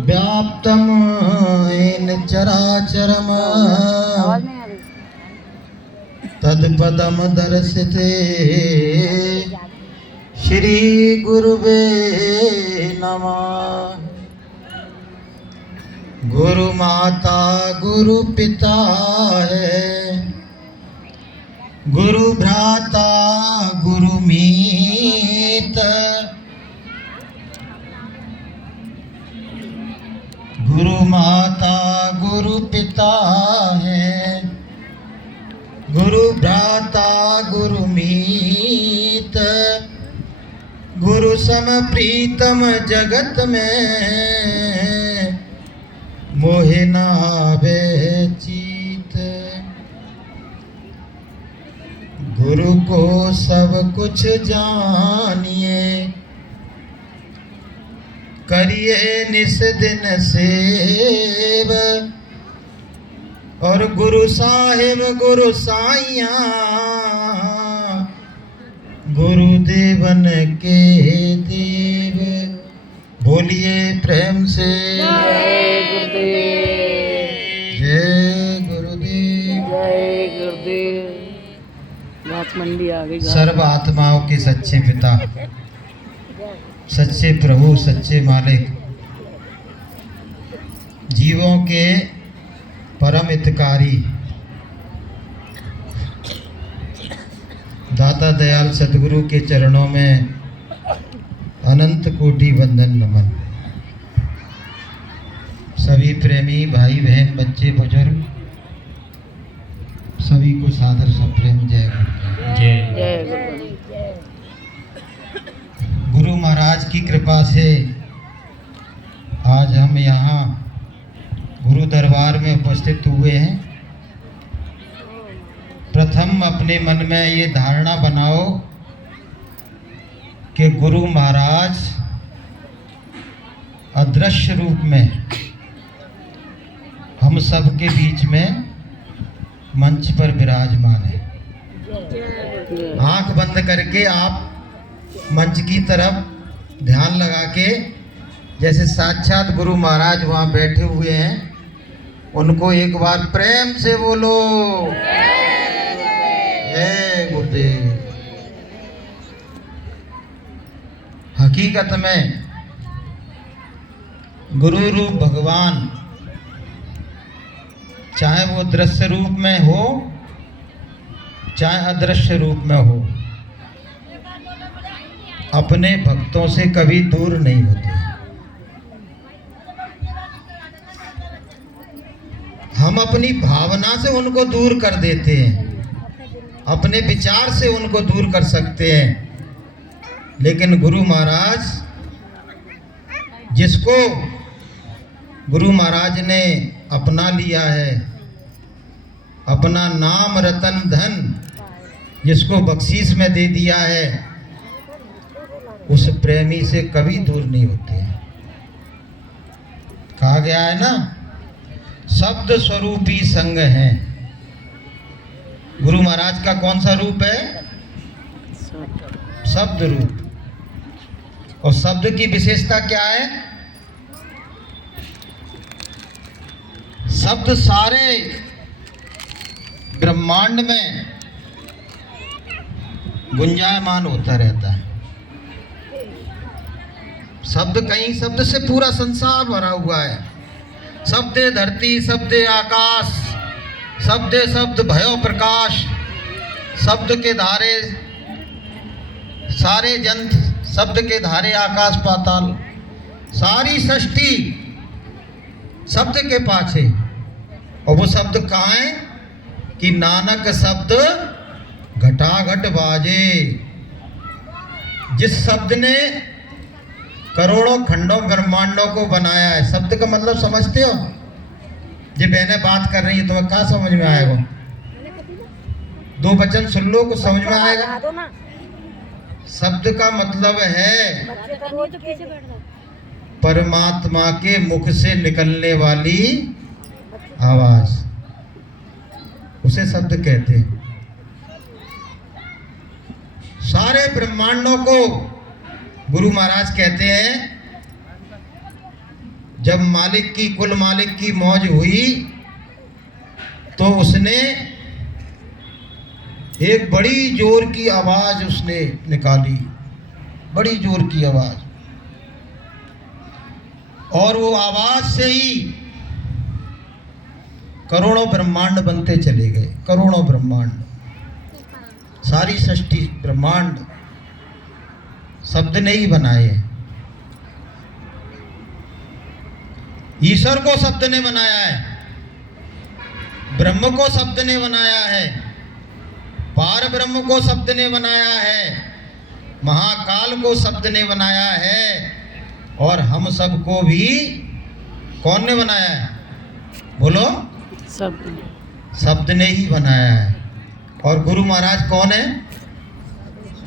व्याप्तम येन चराचरम तत्पदम दर्शिते श्री गुरुवे नमः। गुरु माता गुरु पिता है, गुरु भ्राता गुरु मीत, गुरु माता गुरु पिता है, गुरु भ्राता गुरु मीत, गुरु सम प्रीतम जगत में मोहे ना आवे चीत। गुरु को सब कुछ जानिए, करिए निस दिन सेव, और गुरु साहिब गुरु साइया गुरुदेवन के देव। बोलिए प्रेम से जय गुरुदेव, जय गुरुदेव, जय गुरुदेव। घास मंडी आ गई। सर्व आत्माओं के सच्चे पिता, सच्चे प्रभु, सच्चे मालिक, जीवों के परम हितकारी दाता दयाल सदगुरु के चरणों में अनंत कोटि वंदन नमन। सभी प्रेमी भाई बहन बच्चे बुजुर्ग सभी को सादर सप्रेम जय गुरुदेव। जय गुरुदेव। गुरु महाराज की कृपा से आज हम यहाँ गुरु दरबार में उपस्थित हुए हैं। प्रथम अपने मन में ये धारणा बनाओ कि गुरु महाराज अदृश्य रूप में हम सब के बीच में मंच पर विराजमान है। आंख बंद करके आप मंच की तरफ ध्यान लगा के जैसे साक्षात गुरु महाराज वहाँ बैठे हुए हैं, उनको एक बार प्रेम से बोलो जय गुरुदेव। हकीकत में गुरु रूप भगवान चाहे वो दृश्य रूप में हो चाहे अदृश्य रूप में हो, अपने भक्तों से कभी दूर नहीं होते। हम अपनी भावना से उनको दूर कर देते हैं, अपने विचार से उनको दूर कर सकते हैं, लेकिन गुरु महाराज जिसको गुरु महाराज ने अपना लिया है, अपना नाम रतन धन जिसको बख्शीश में दे दिया है, उस प्रेमी से कभी दूर नहीं होते। कहा गया है ना, शब्द स्वरूपी संग है। गुरु महाराज का कौन सा रूप है? शब्द रूप। और शब्द की विशेषता क्या है? शब्द सारे ब्रह्मांड में गुंजायमान होता रहता है। शब्द, कहीं शब्द से पूरा संसार भरा हुआ है। शब्दे धरती, शब्दे आकाश, शब्दे शब्द भयो प्रकाश, शब्द के धारे सारे जंत, शब्द के धारे आकाश पाताल, सारी सृष्टि शब्द के पाछे। और वो शब्द कहाँ है कि नानक शब्द घटाघट बाजे। जिस शब्द ने करोड़ों खंडों ब्रह्मांडों को बनाया है। शब्द का मतलब समझते हो? ये बहनें बात कर रही है, तुम्हें क्या समझ में आएगा? दो वचन सुन लो, कुछ समझ में आएगा। शब्द का मतलब है परमात्मा के मुख से निकलने वाली आवाज, उसे शब्द कहते हैं। सारे ब्रह्मांडों को गुरु महाराज कहते हैं, जब मालिक की कुल मालिक की मौज हुई तो उसने एक बड़ी जोर की आवाज उसने निकाली, बड़ी जोर की आवाज, और वो आवाज से ही करोड़ों ब्रह्मांड बनते चले गए। करोड़ों ब्रह्मांड, सारी सृष्टि ब्रह्मांड शब्द ने ही बनाए। ईश्वर को शब्द ने बनाया है, ब्रह्म को शब्द ने बनाया है, पार ब्रह्म को शब्द ने बनाया है, महाकाल को शब्द ने बनाया है, और हम सबको भी कौन ने बनाया है? बोलो। शब्द ने ही बनाया है। और गुरु महाराज कौन है?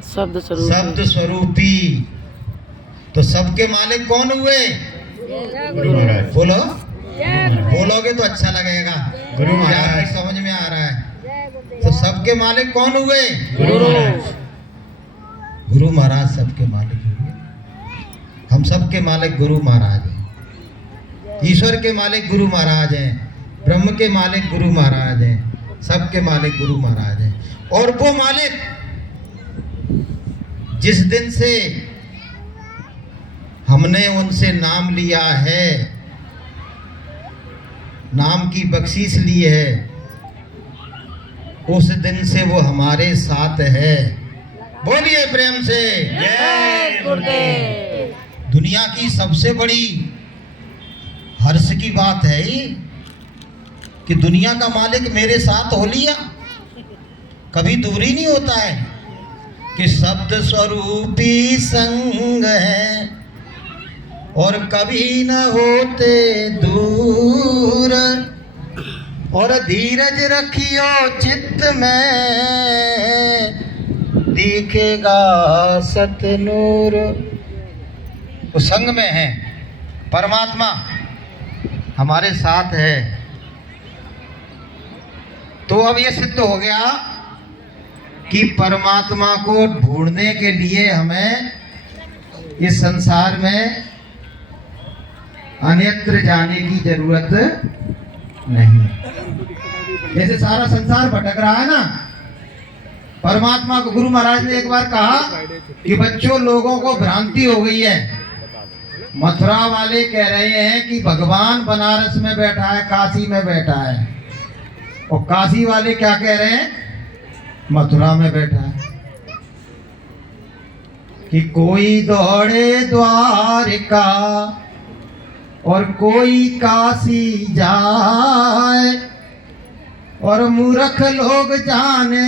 शब्द स्वरूप। शब्द स्वरूपी। तो सबके मालिक कौन हुए? बोलो, बोलोगे तो अच्छा लगेगा। गुरु महाराज समझ में आ रहा है। तो सबके मालिक कौन हुए? गुरु महाराज सबके मालिक हुए। हम सबके मालिक गुरु महाराज हैं। ईश्वर के मालिक गुरु महाराज हैं, ब्रह्म के मालिक गुरु महाराज हैं, सबके मालिक गुरु महाराज हैं। और वो मालिक जिस दिन से हमने उनसे नाम लिया है, नाम की बख्शीश ली है, उस दिन से वो हमारे साथ है। बोलिए प्रेम से जय गुरुदेव। दुनिया की सबसे बड़ी हर्ष की बात है ये कि दुनिया का मालिक मेरे साथ हो लिया। कभी दूरी नहीं होता है कि शब्द स्वरूपी संग है और कभी न होते दूर, और धीरज रखियो चित्त में दिखेगा सतनूर। वो संग में है, परमात्मा हमारे साथ है। तो अब ये सिद्ध हो गया कि परमात्मा को ढूंढने के लिए हमें इस संसार में अन्यत्र जाने की जरूरत नहीं। जैसे सारा संसार भटक रहा है ना, परमात्मा को गुरु महाराज ने एक बार कहा कि बच्चों, लोगों को भ्रांति हो गई है। मथुरा वाले कह रहे हैं कि भगवान बनारस में बैठा है, काशी में बैठा है, और काशी वाले क्या कह रहे हैं? मथुरा में बैठा है। कि कोई दौड़े द्वारिका और कोई काशी जाए, और मूर्ख लोग जाने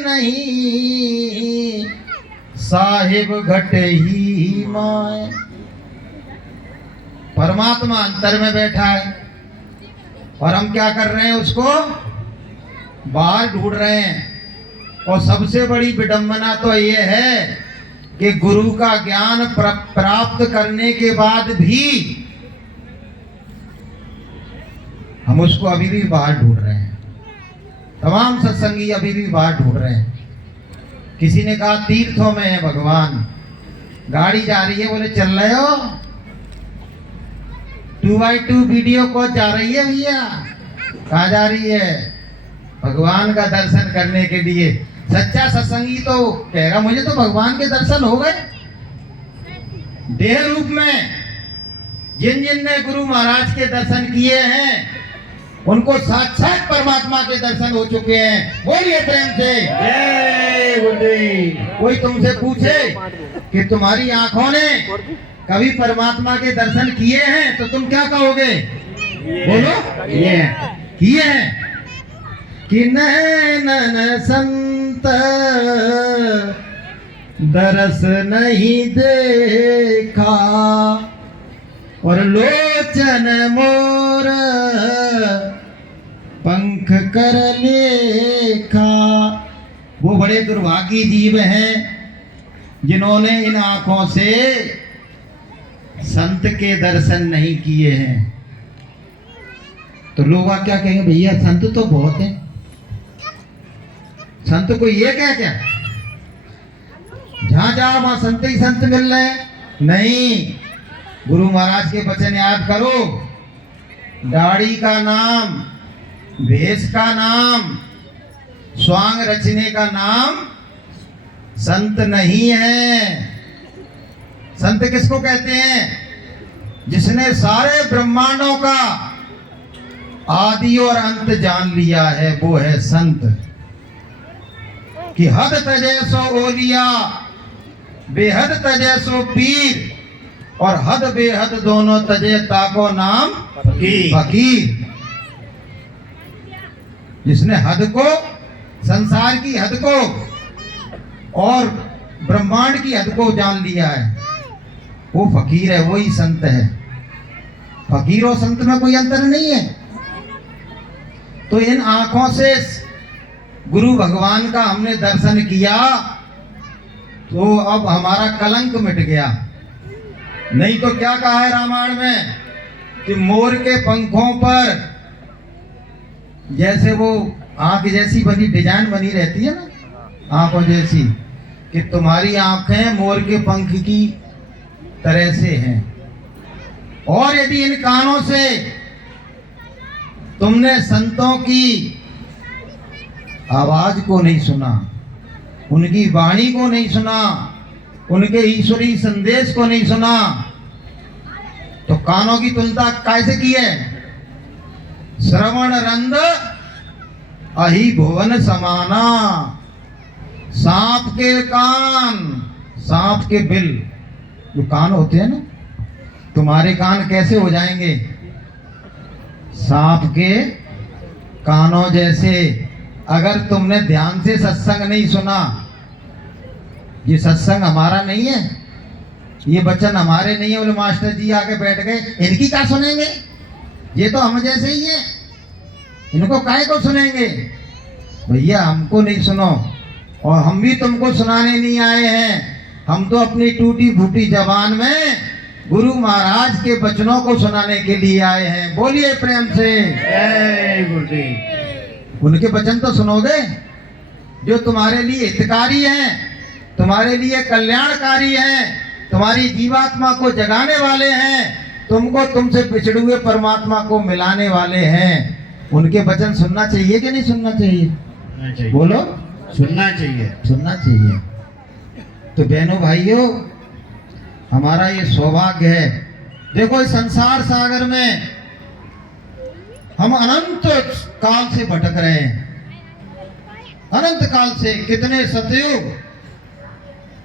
नहीं साहिब घटे ही माए। परमात्मा अंतर में बैठा है और हम क्या कर रहे हैं? उसको बाहर ढूंढ रहे हैं। और सबसे बड़ी विडंबना तो ये है कि गुरु का ज्ञान प्राप्त करने के बाद भी हम उसको अभी भी बाहर ढूंढ रहे हैं। तमाम सत्संगी अभी भी बाहर ढूंढ रहे हैं। किसी ने कहा तीर्थों में है भगवान, गाड़ी जा रही है, बोले चल रहे हो? 2x2 वीडियो कॉल जा रही है भैया। कहाँ जा रही है? भगवान का दर्शन करने के लिए। सच्चा सत्संगी तो कहेगा मुझे तो भगवान के दर्शन हो गए देह रूप में। जिन जिन ने गुरु महाराज के दर्शन किए हैं उनको साक्षात परमात्मा के दर्शन हो चुके हैं। बोलिए प्रेम से जय गुरुदेव। कोई तुमसे पूछे कि तुम्हारी आंखों ने कभी परमात्मा के दर्शन किए हैं तो तुम क्या कहोगे? बोलो, ये किए हैं। कि नैनन संत दरस नहीं देखा, और लोचन मोर पंख कर लेखा। वो बड़े दुर्भागी जीव हैं जिन्होंने इन आंखों से संत के दर्शन नहीं किए हैं। तो लोग क्या कहेंगे? भैया संत तो बहुत हैं, संत को ये क्या जहां जाओ वहां संत ही संत मिल रहे हैं। नहीं, गुरु महाराज के वचन याद करो। दाढ़ी का नाम, भेष का नाम, स्वांग रचने का नाम संत नहीं है। संत किसको कहते हैं? जिसने सारे ब्रह्मांडों का आदि और अंत जान लिया है, वो है संत। कि हद तजे सो ओलिया, बेहद तजे सो पीर, और हद बेहद दोनों तजे ताको नाम फकीर। जिसने हद को, संसार की हद को और ब्रह्मांड की हद को जान लिया है, वो फकीर है, वही संत है। फकीर और संत में कोई अंतर नहीं है। तो इन आंखों से गुरु भगवान का हमने दर्शन किया तो अब हमारा कलंक मिट गया। नहीं तो क्या कहा है रामायण में कि मोर के पंखों पर जैसे वो आंख जैसी बनी, डिजाइन बनी रहती है ना आंखों जैसी, कि तुम्हारी आंखें मोर के पंख की तरह से हैं। और यदि इन कानों से तुमने संतों की आवाज को नहीं सुना, उनकी वाणी को नहीं सुना, उनके ईश्वरी संदेश को नहीं सुना, तो कानों की तुलना कैसे की है? श्रवण रंद अहि भुवन समाना। सांप के कान, सांप के बिल, जो कान होते हैं ना, तुम्हारे कान कैसे हो जाएंगे? सांप के कानों जैसे। अगर तुमने ध्यान से सत्संग नहीं सुना, ये सत्संग हमारा नहीं है, ये वचन हमारे नहीं है, बोले मास्टर जी आके बैठ गए, इनकी क्या सुनेंगे? ये तो हम जैसे ही है, इनको काहे को सुनेंगे? भैया हमको नहीं सुनो, और हम भी तुमको सुनाने नहीं आए हैं। हम तो अपनी टूटी फूटी जबान में गुरु महाराज के वचनों को सुनाने के लिए आए हैं। बोलिए प्रेम से जय गुरुदेव। उनके वचन तो सुनोगे जो तुम्हारे लिए हितकारी हैं, तुम्हारे लिए कल्याणकारी हैं, तुम्हारी जीवात्मा को जगाने वाले हैं, तुमको तुमसे बिछड़े हुए परमात्मा को मिलाने वाले हैं। उनके वचन सुनना चाहिए कि नहीं सुनना चाहिए? बोलो, सुनना चाहिए, सुनना चाहिए। तो बहनों भाइयों, हमारा ये सौभाग्य है। देखो इस संसार सागर में हम अनंत काल से भटक रहे हैं, अनंत काल से। कितने सतयुग,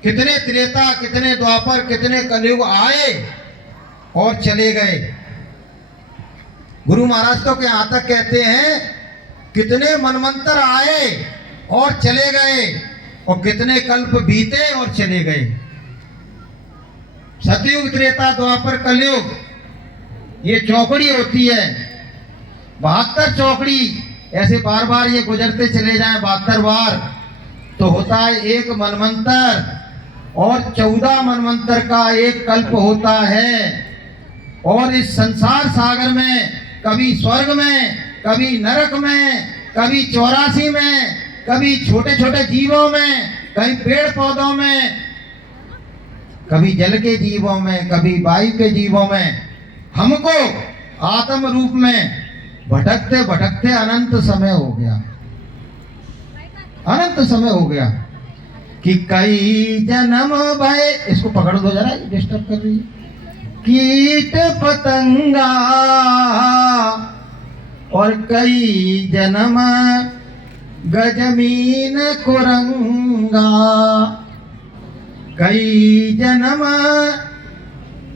कितने त्रेता, कितने द्वापर, कितने कलयुग आए और चले गए। गुरु महाराज तो यहाँ तक कहते हैं कितने मनवंतर आए और चले गए, और कितने कल्प बीते और चले गए। सतयुग, त्रेता, द्वापर, कलयुग, ये चौकड़ी होती है। 72 चौकड़ी, ऐसे बार बार ये गुजरते चले जाएं 72 बार, तो होता है एक मनवंतर, और 14 मनवंतर का एक कल्प होता है। और इस संसार सागर में कभी स्वर्ग में, कभी नरक में, कभी 84 में, कभी छोटे छोटे जीवों में, कभी पेड़ पौधों में, कभी जल के जीवों में, कभी वायु के जीवों में, हमको आत्म रूप में भटकते भटकते अनंत समय हो गया, अनंत समय हो गया। कि कई जन्म भय, इसको पकड़ दो जरा, डिस्टर्ब कर रही है। कीट पतंगा और कई जन्म गजमीन कुरंगा, कई जन्म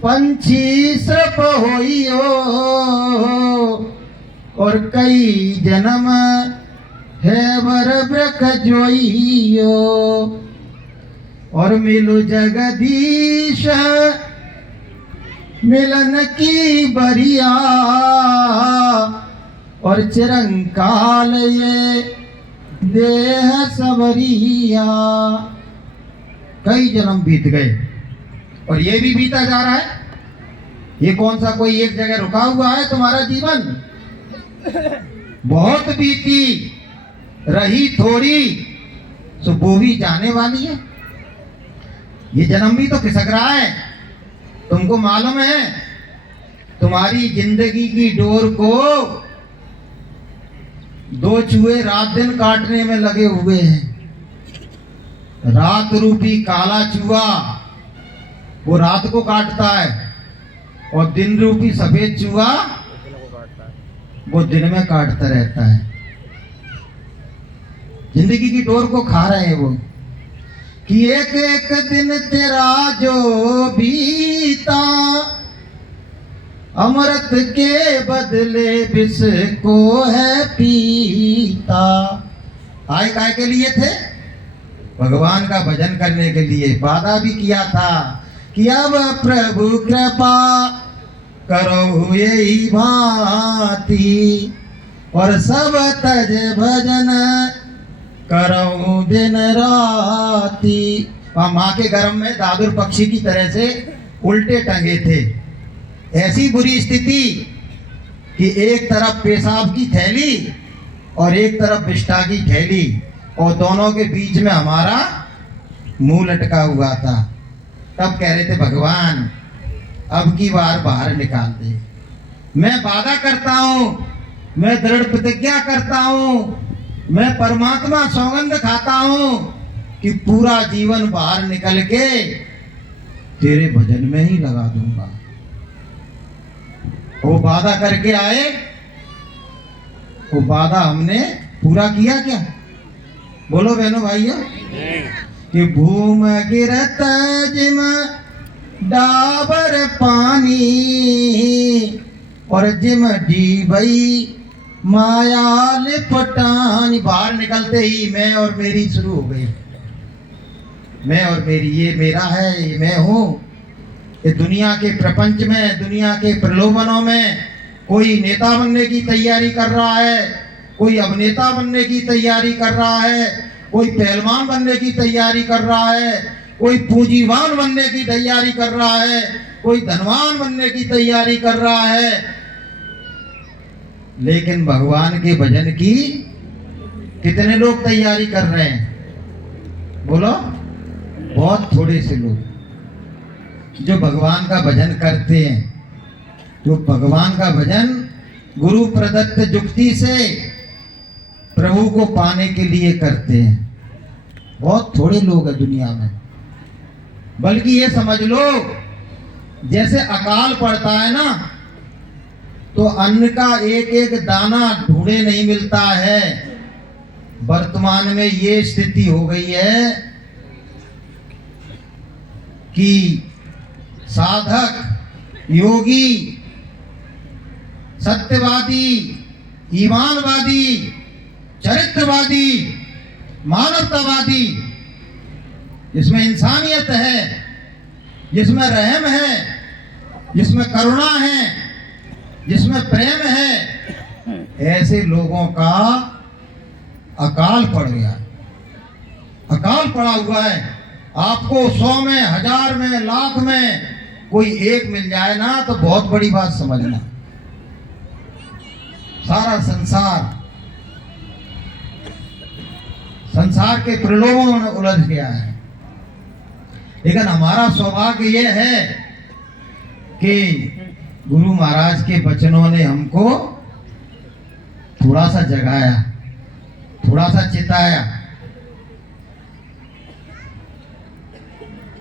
पंछी सृप होइयो, और कई जन्म है वर वृख जोइयो, और मिलु जगदीश मिलन की बरिया, और चिरंकाल ये देह सवरिया। कई जन्म बीत गए और ये भी बीता जा रहा है। ये कौन सा कोई एक जगह रुका हुआ है तुम्हारा जीवन? बहुत बीती रही थोड़ी, सो वो भी जाने वाली है। ये जन्म भी तो खिसक रहा है, तुमको मालूम है तुम्हारी जिंदगी की डोर को दो चूहे रात दिन काटने में लगे हुए हैं। रात रूपी काला चूहा वो रात को काटता है और दिन रूपी सफेद चूहा वो दिन में काटता रहता है। जिंदगी की डोर को खा रहे हैं वो कि एक एक दिन तेरा जो बीता अमृत के बदले विष को है पीता। आए काय के लिए थे? भगवान का भजन करने के लिए। वादा भी किया था कि अब प्रभु कृपा करो यही भांति और सब तज भजन करो दिन राती। वहाँ माँ के गर्भ में दादुर पक्षी की तरह से उल्टे टंगे थे। ऐसी बुरी स्थिति कि एक तरफ पेशाब की थैली और एक तरफ विष्ठा की थैली और दोनों के बीच में हमारा मुंह लटका हुआ था। तब कह रहे थे भगवान अब की बार बाहर निकाल दे। मैं वादा करता हूँ, मैं दृढ़ प्रतिज्ञा करता हूँ, मैं परमात्मा सौगंध खाता हूँ कि पूरा जीवन बाहर निकल के तेरे भजन में ही लगा दूंगा। वो वादा करके आए, वो वादा हमने पूरा किया क्या? बोलो बहनों भाइयों कि भूम गिरत जिम डाबर पानी और जिम जीवई माया लिपटानी। बाहर निकलते ही मैं और मेरी शुरू हो गई। मैं और मेरी, ये मेरा है, ये मैं हूँ। ये दुनिया के प्रपंच में, दुनिया के प्रलोभनों में कोई नेता बनने की तैयारी कर रहा है, कोई अभिनेता बनने की तैयारी कर रहा है, कोई पहलवान बनने की तैयारी कर रहा है, कोई पूंजीवान बनने की तैयारी कर रहा है, कोई धनवान बनने की तैयारी कर रहा है। लेकिन भगवान के भजन की कितने लोग तैयारी कर रहे हैं? बोलो, बहुत थोड़े से लोग जो भगवान का भजन करते हैं। जो भगवान का भजन गुरु प्रदत्त जुक्ति से प्रभु को पाने के लिए करते हैं, बहुत थोड़े लोग हैं दुनिया में। बल्कि ये समझ लो जैसे अकाल पड़ता है ना तो अन्न का एक एक दाना ढूंढे नहीं मिलता है। वर्तमान में ये स्थिति हो गई है कि साधक, योगी, सत्यवादी, ईमानवादी, चरित्रवादी, मानवतावादी, जिसमें इंसानियत है, जिसमें रहम है, जिसमें करुणा है, जिसमें प्रेम है, ऐसे लोगों का अकाल पड़ गया। अकाल पड़ा हुआ है। आपको 100 में, 1000 में, लाख में कोई एक मिल जाए ना तो बहुत बड़ी बात समझना। सारा संसार के प्रलोभों में उलझ गया है। लेकिन हमारा सौभाग्य यह है कि गुरु महाराज के वचनों ने हमको थोड़ा सा जगाया, थोड़ा सा चिताया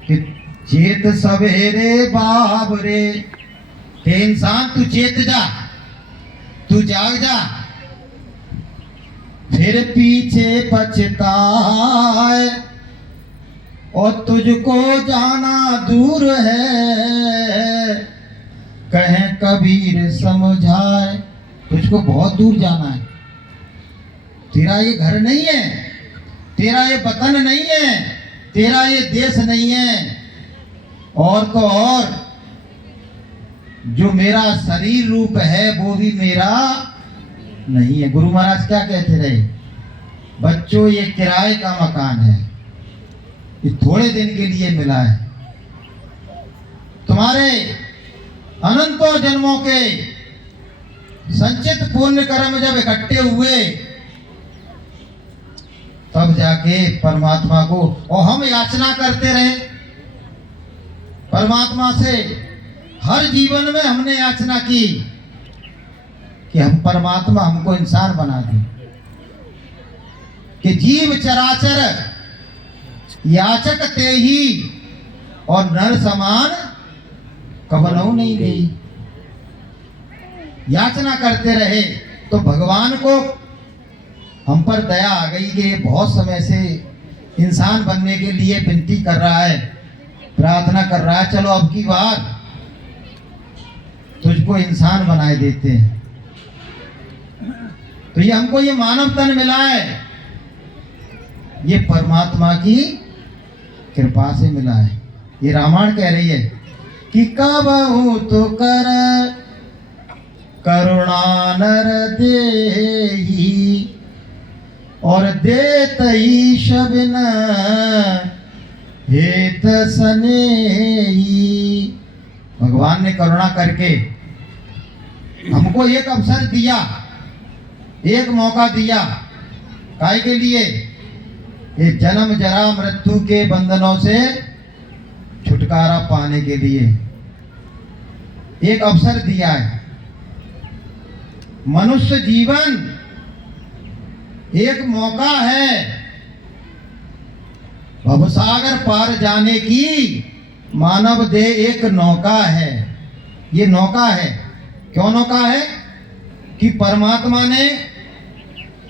कि चेत सवेरे बाबरे, हे इंसान तू चेत जा, तू जाग जा, फिर पीछे पछताए और तुझको जाना दूर है, कहे कबीर समझाए। तुझको बहुत दूर जाना है। तेरा ये घर नहीं है, तेरा ये वतन नहीं है, तेरा ये देश नहीं है, और तो और जो मेरा शरीर रूप है वो भी मेरा नहीं है। गुरु महाराज क्या कहते रहे? बच्चों ये किराए का मकान है, ये थोड़े दिन के लिए मिला है। तुम्हारे अनंतों जन्मों के संचित पुण्य कर्म जब इकट्ठे हुए तब जाके परमात्मा को, और हम याचना करते रहे परमात्मा से हर जीवन में हमने याचना की कि हम परमात्मा हमको इंसान बना दे, कि जीव चराचर याचक ते ही और नर समान कबनऊ नहीं गई। याचना करते रहे तो भगवान को हम पर दया आ गई कि बहुत समय से इंसान बनने के लिए विनती कर रहा है, प्रार्थना कर रहा है, चलो अब की बार तुझको इंसान बनाए देते हैं। तो ये हमको ये मानव तन मिला है, ये परमात्मा की कृपा से मिला है। ये रामायण कह रही है कि कबहु तो कर करुणा नर देही और देत ईश बिन हेत सनेही। भगवान ने करुणा करके हमको एक अवसर दिया, एक मौका दिया। काहे के लिए? ये जन्म जरा मृत्यु के बंधनों से छुटकारा पाने के लिए एक अवसर दिया है। मनुष्य जीवन एक मौका है भवसागर पार जाने की। मानव देह एक नौका है। ये नौका है। क्यों नौका है? कि परमात्मा ने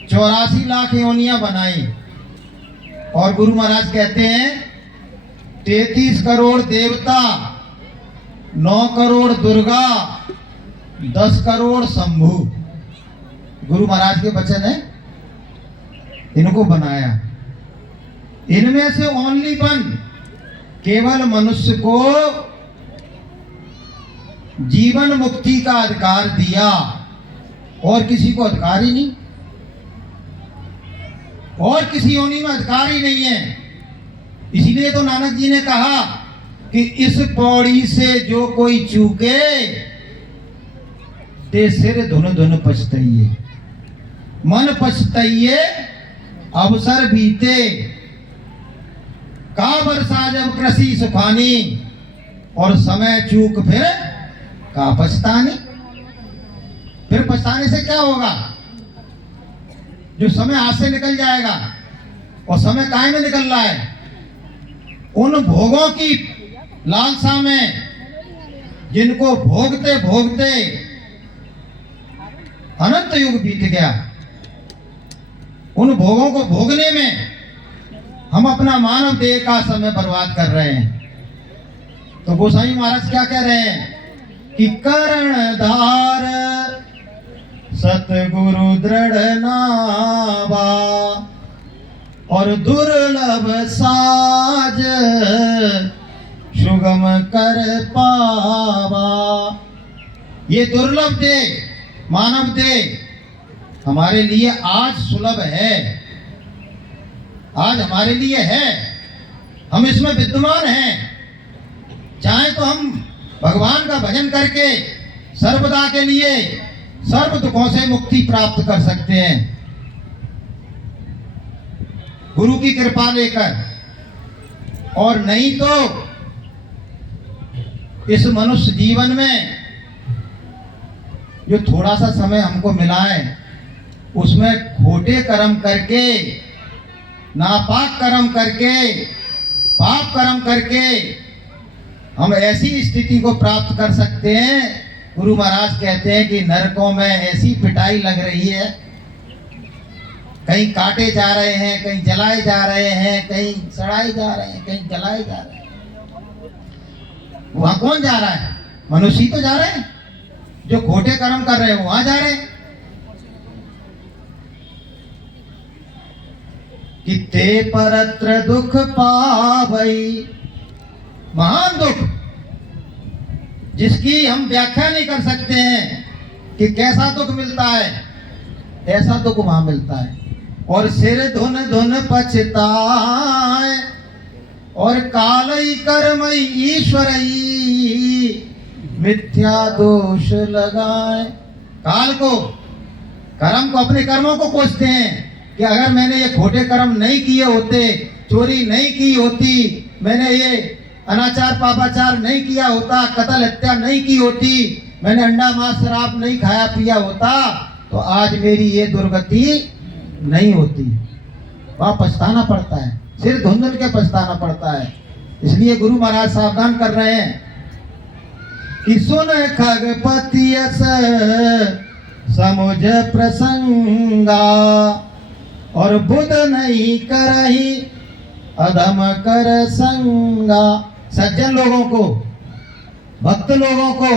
84 लाख योनियां बनाई और गुरु महाराज कहते हैं 33 करोड़ देवता, 9 करोड़ दुर्गा, 10 करोड़ शंभु। गुरु महाराज के वचन है। इनको बनाया। इनमें से ओनली वन, केवल मनुष्य को जीवन मुक्ति का अधिकार दिया और किसी को अधिकार ही नहीं, और किसी योनि में अधिकार ही नहीं है। इसलिए तो नानक जी ने कहा कि इस पौड़ी से जो कोई चूके ते सिर धुन धुन पछताइए। मन पछताइए अवसर बीते, का वर्षा जब कृषि सुखानी और समय चूक फिर का पछतानी। फिर पछताने से क्या होगा? जो समय हाथ से निकल जाएगा, और समय काहे में निकल रहा है? उन भोगों की लालसा में, जिनको भोगते भोगते अनंत युग बीत गया। उन भोगों को भोगने में हम अपना मानव देह का समय बर्बाद कर रहे हैं। तो गोसाई महाराज क्या कह रहे हैं कि कर्णधार सतगुरु दृढ़ नावा और दुर्लभ साज सुगम कर पावा। ये दुर्लभ देह, मानव देह हमारे लिए आज सुलभ है, आज हमारे लिए है। हम इसमें विद्यमान हैं। चाहे तो हम भगवान का भजन करके सर्वदा के लिए सर्व दुखों से मुक्ति प्राप्त कर सकते हैं, गुरु की कृपा लेकर, और नहीं तो इस मनुष्य जीवन में जो थोड़ा सा समय हमको मिला है उसमें खोटे कर्म करके, नापाक कर्म करके, पाप कर्म करके हम ऐसी स्थिति को प्राप्त कर सकते हैं। गुरु महाराज कहते हैं कि नरकों में ऐसी पिटाई लग रही है, कहीं काटे जा रहे हैं, कहीं जलाए जा रहे हैं, कहीं सड़ाए जा रहे हैं, कहीं जलाए जा रहे हैं। वहां कौन जा रहा है? मनुष्य ही तो जा रहे हैं। जो खोटे कर्म कर रहे हैं वहां जा रहे हैं। कि ते परत्र दुख पावई, महान दुख जिसकी हम व्याख्या नहीं कर सकते हैं कि कैसा दुख मिलता है, ऐसा दुख वहां मिलता है। और सिर धुन धुन पछताए और कालई कर्मई ईश्वरई मिथ्या दोष लगाए। काल को, कर्म को, अपने कर्मों को कोसते हैं कि अगर मैंने ये खोटे कर्म नहीं किए होते, चोरी नहीं की होती, मैंने ये अनाचार पापाचार नहीं किया होता, कत्ल हत्या नहीं की होती, मैंने अंडा मांस शराब नहीं खाया पिया होता, तो आज मेरी ये दुर्गति नहीं होती। वहाँ पछताना पड़ता है, सिर धुंधल के पछताना पड़ता है। इसलिए गुरु महाराज सावधान कर रहे हैं कि सुन खगपति यस समुझ प्रसंगा, और बुध नहीं करही अधम कर संगा। सज्जन लोगों को, भक्त लोगों को